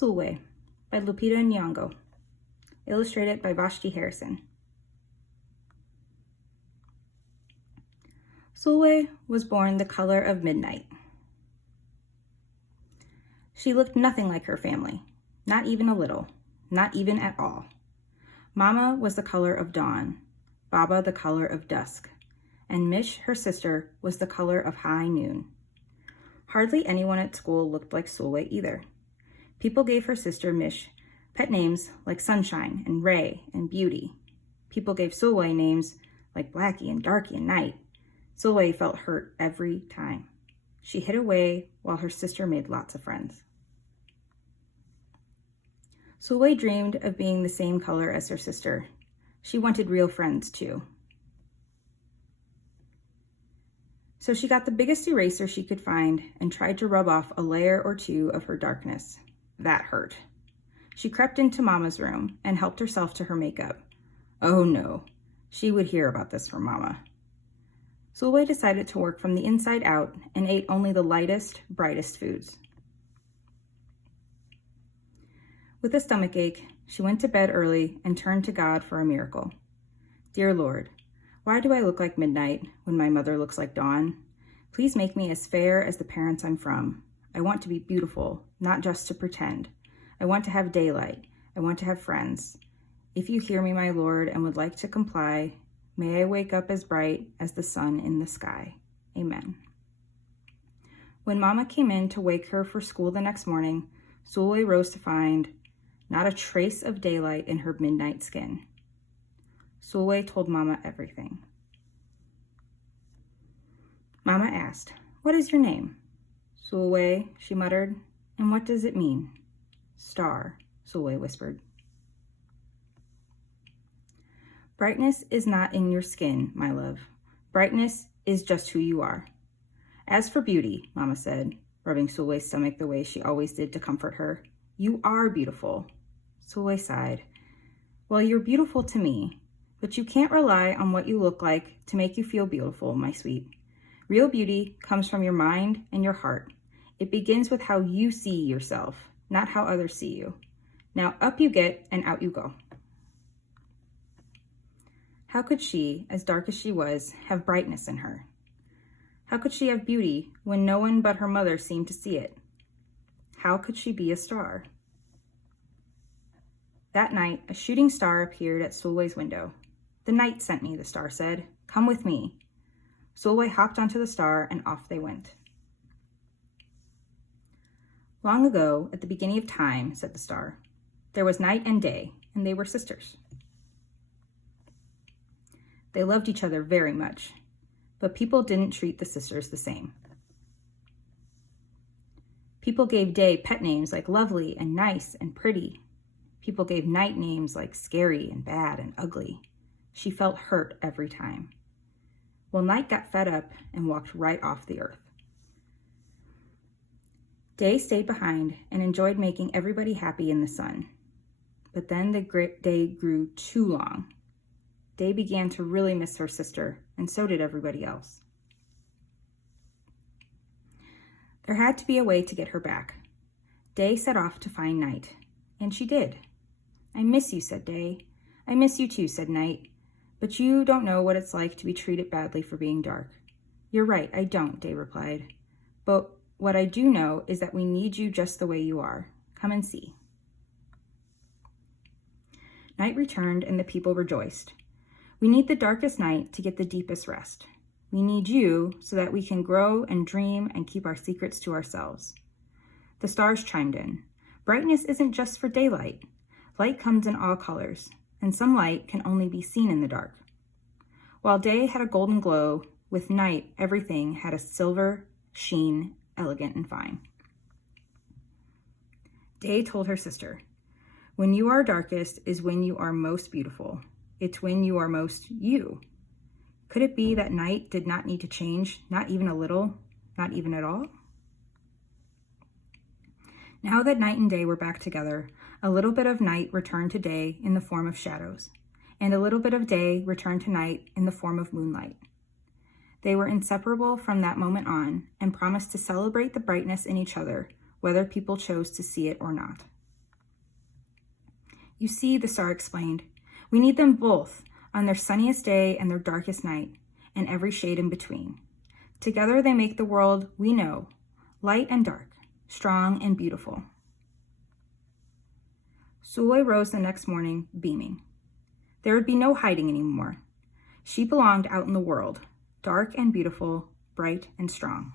Sulwe by Lupita and Nyong'o, illustrated by Vashti. Sulwe was born the color of midnight. She looked nothing like her family, not even a little, not even at all. Mama was the color of dawn, Baba the color of dusk, and Mish, her sister, was the color of high noon. Hardly anyone at school looked like Sulwe either. People gave her sister Mish pet names like Sunshine and Ray and Beauty. People gave Sulwe names like Blackie and Darky and Night. Sulwe felt hurt every time. She hid away while her sister made lots of friends. Sulwe dreamed of being the same color as her sister. She wanted real friends too. So she got the biggest eraser she could find and tried to rub off a layer or two of her darkness. That hurt. She crept into Mama's room and helped herself to her makeup. Oh no, she would hear about this from Mama. Sulwe decided to work from the inside out and ate only the lightest, brightest foods. With a stomachache, she went to bed early and turned to God for a miracle. Dear Lord, why do I look like midnight when my mother looks like dawn? Please make me as fair as the parents I'm from. I want to be beautiful, not just to pretend. I want to have daylight. I want to have friends. If you hear me, my Lord, and would like to comply, may I wake up as bright as the sun in the sky. Amen. When Mama came in to wake her for school the next morning, Sulwe rose to find not a trace of daylight in her midnight skin. Sulwe told Mama everything. Mama asked, "What is your name?" "Sulwe," she muttered. "And what does it mean?" "Star," Sulwe whispered. Brightness is not in your skin, my love. Brightness is just who you are. As for beauty, Mama said, rubbing Sulwe's stomach the way she always did to comfort her, you are beautiful. Sulwe sighed. Well, you're beautiful to me, but you can't rely on what you look like to make you feel beautiful, my sweet. Real beauty comes from your mind and your heart. It begins with how you see yourself, not how others see you. Now up you get and out you go. How could she, as dark as she was, have brightness in her? How could she have beauty when no one but her mother seemed to see it? How could she be a star? That night, a shooting star appeared at Sulwe's window. The night sent me, the star said. Come with me. Sulwe hopped onto the star and off they went. Long ago, at the beginning of time, said the star, there was night and day, and they were sisters. They loved each other very much, but people didn't treat the sisters the same. People gave day pet names like lovely and nice and pretty. People gave night names like scary and bad and ugly. She felt hurt every time. Well, night got fed up and walked right off the earth. Day stayed behind and enjoyed making everybody happy in the sun. But then the day grew too long. Day began to really miss her sister, and so did everybody else. There had to be a way to get her back. Day set off to find Night, and she did. I miss you, said Day. I miss you too, said Night. But you don't know what it's like to be treated badly for being dark. You're right, I don't, Day replied. But what I do know is that we need you just the way you are. Come and see. Night returned and the people rejoiced. We need the darkest night to get the deepest rest. We need you so that we can grow and dream and keep our secrets to ourselves. The stars chimed in. Brightness isn't just for daylight. Light comes in all colors, and some light can only be seen in the dark. While day had a golden glow, with night everything had a silver sheen, elegant and fine. Day told her sister, when you are darkest is when you are most beautiful. It's when you are most you. Could it be that night did not need to change, not even a little, not even at all? Now that night and day were back together, a little bit of night returned to day in the form of shadows, and a little bit of day returned to night in the form of moonlight. They were inseparable from that moment on and promised to celebrate the brightness in each other, whether people chose to see it or not. You see, the star explained, we need them both on their sunniest day and their darkest night, and every shade in between. Together they make the world we know, light and dark, strong and beautiful. Sulwe rose the next morning, beaming. There would be no hiding anymore. She belonged out in the world, dark and beautiful, bright and strong.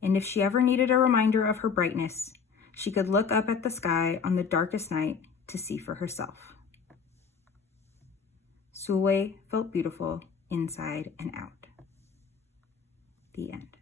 And if she ever needed a reminder of her brightness, she could look up at the sky on the darkest night to see for herself. Sulwe felt beautiful inside and out. The end.